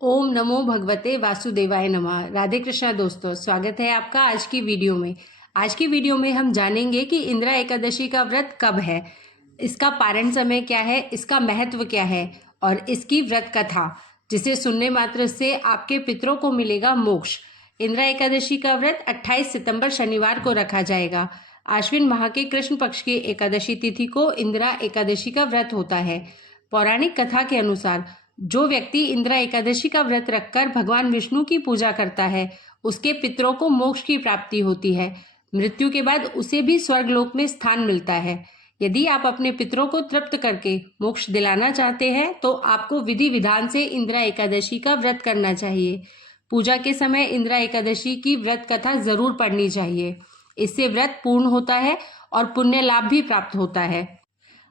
ओम नमो भगवते वासुदेवाय नमः। राधे कृष्णा दोस्तों, स्वागत है आपका आज की वीडियो में। आज की वीडियो में हम जानेंगे कि इंदिरा एकादशी का व्रत कब है, इसका पारण समय क्या है, इसका महत्व क्या है और इसकी व्रत कथा जिसे सुनने मात्र से आपके पितरों को मिलेगा मोक्ष। इंदिरा एकादशी का व्रत 28 सितंबर शनिवार को रखा जाएगा। आश्विन माह के कृष्ण पक्ष की एकादशी तिथि को इंदिरा एकादशी का व्रत होता है। पौराणिक कथा के अनुसार जो व्यक्ति इंदिरा एकादशी का व्रत रखकर भगवान विष्णु की पूजा करता है, उसके पितरों को मोक्ष की प्राप्ति होती है। मृत्यु के बाद उसे भी स्वर्गलोक में स्थान मिलता है। यदि आप अपने पितरों को तृप्त करके मोक्ष दिलाना चाहते हैं तो आपको विधि विधान से इंदिरा एकादशी का व्रत करना चाहिए। पूजा के समय इंदिरा एकादशी की व्रत कथा जरूर पढ़नी चाहिए। इससे व्रत पूर्ण होता है और पुण्य लाभ भी प्राप्त होता है।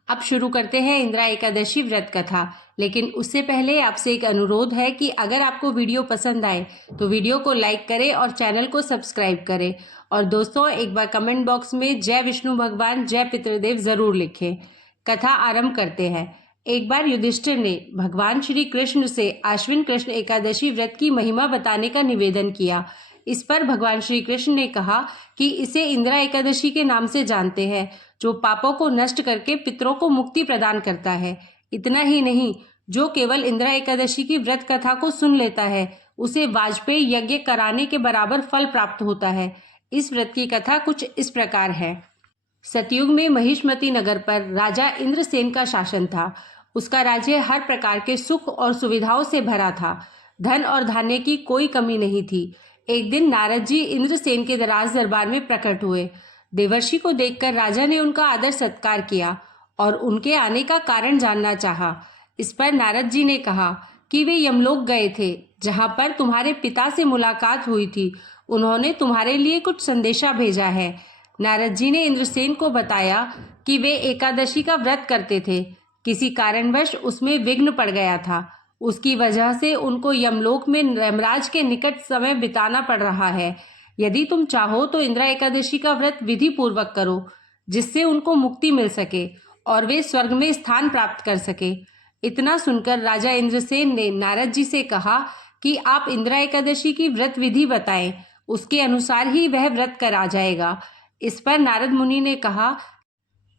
अब शुरू करते हैं इंदिरा एकादशी व्रत कथा, लेकिन उससे पहले आपसे एक अनुरोध है कि अगर आपको वीडियो पसंद आए तो वीडियो को लाइक करें और चैनल को सब्सक्राइब करें। और दोस्तों, एक बार कमेंट बॉक्स में जय विष्णु भगवान जय पितृदेव जरूर लिखें। कथा आरंभ करते हैं। एक बार युधिष्ठिर ने भगवान श्री कृष्ण से आश्विन कृष्ण एकादशी व्रत की महिमा बताने का निवेदन किया। इस पर भगवान श्री कृष्ण ने कहा कि इसे इंदिरा एकादशी के नाम से जानते हैं, जो पापों को नष्ट करके पितरों को मुक्ति प्रदान करता है। इतना ही नहीं, जो केवल इंदिरा एकादशी की व्रत कथा को सुन लेता है उसे वाजपेयी यज्ञ कराने के बराबर फल प्राप्त होता है। इस व्रत की कथा कुछ इस प्रकार है। सतयुग में महिष्मती नगर पर राजा इंद्रसेन का शासन था। उसका राज्य हर प्रकार के सुख और सुविधाओं से भरा था। धन और धान्य की कोई कमी नहीं थी। एक दिन नारद जी इंद्रसेन के राज दरबार में प्रकट हुए। देवर्षि को देखकर राजा ने उनका आदर सत्कार किया और उनके आने का कारण जानना चाहा। इस पर नारद जी ने कहा कि वे यमलोक गए थे, जहां पर तुम्हारे पिता से मुलाकात हुई थी। उन्होंने तुम्हारे लिए कुछ संदेशा भेजा है। नारद जी ने इंद्रसेन को बताया कि वे एकादशी का व्रत करते थे। किसी कारणवश उसमें विघ्न पड़ गया था। उसकी वजह से उनको यमलोक में यमराज के निकट समय बिताना पड़ रहा है। यदि तुम चाहो तो इंदिरा एकादशी का व्रत विधि पूर्वक करो, जिससे उनको मुक्ति मिल सके और वे स्वर्ग में स्थान प्राप्त कर सके। इतना सुनकर राजा इंद्रसेन ने नारद जी से कहा कि आप इंदिरा एकादशी की व्रत विधि बताएं, उसके अनुसार ही वह व्रत करा जाएगा। इस पर नारद मुनि ने कहा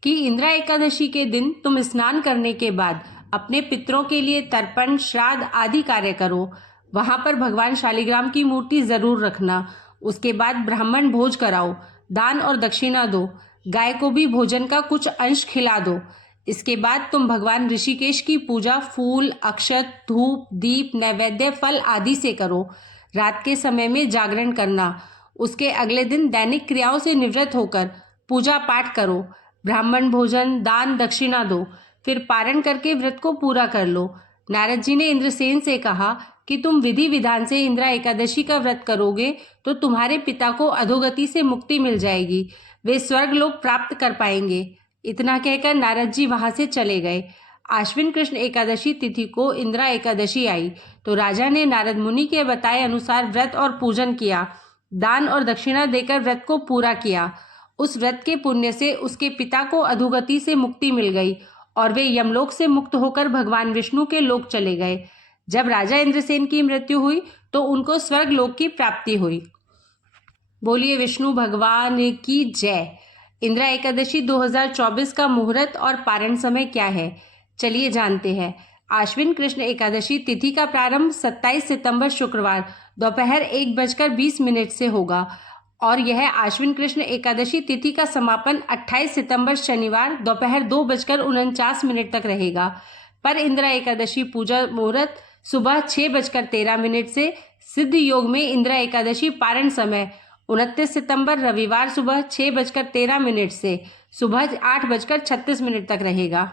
कि इंदिरा एकादशी के दिन तुम स्नान करने के बाद अपने पितरों के लिए तर्पण, श्राद्ध आदि कार्य करो। वहां पर भगवान शालिग्राम की मूर्ति जरूर रखना। उसके बाद ब्राह्मण भोज कराओ, दान और दक्षिणा दो, गाय को भी भोजन का कुछ अंश खिला दो। इसके बाद तुम भगवान ऋषिकेश की पूजा फूल, अक्षत, धूप, दीप, नैवेद्य, फल आदि से करो। रात के समय में जागरण करना। उसके अगले दिन दैनिक क्रियाओं से निवृत्त होकर पूजा पाठ करो, ब्राह्मण भोजन, दान, दक्षिणा दो, फिर पारण करके व्रत को पूरा कर लो। नारद जी ने इंद्रसेन से कहा कि तुम विधि विधान से इंदिरा एकादशी का व्रत करोगे तो तुम्हारे पिता को अधोगति से मुक्ति मिल जाएगी, वे स्वर्ग लोक प्राप्त कर पाएंगे। इतना कहकर नारद जी वहां से चले गए। आश्विन कृष्ण एकादशी तिथि को इंदिरा एकादशी आई तो राजा ने नारद मुनि के बताए अनुसार व्रत और पूजन किया, दान और दक्षिणा देकर व्रत को पूरा किया। उस व्रत के पुण्य से उसके पिता को अधोगति से मुक्ति मिल गई और वे यमलोक से मुक्त होकर भगवान विष्णु के लोक चले गए। जब राजा इंद्रसेन की मृत्यु हुई तो उनको स्वर्ग लोक की प्राप्ति हुई। बोलिए विष्णु भगवान की जय। इंदिरा एकादशी 2024 का मुहूर्त और पारण समय क्या है, चलिए जानते हैं। आश्विन कृष्ण एकादशी तिथि का प्रारंभ 27 सितंबर शुक्रवार दोपहर 1:20 से होगा और यह आश्विन कृष्ण एकादशी तिथि का समापन 28 सितंबर शनिवार दोपहर 2:49 तक रहेगा। पर इंदिरा एकादशी पूजा मुहूर्त सुबह 6:13 से, सिद्ध योग में इंदिरा एकादशी पारण समय 29 सितंबर रविवार सुबह 6:13 से सुबह 8:36 तक रहेगा।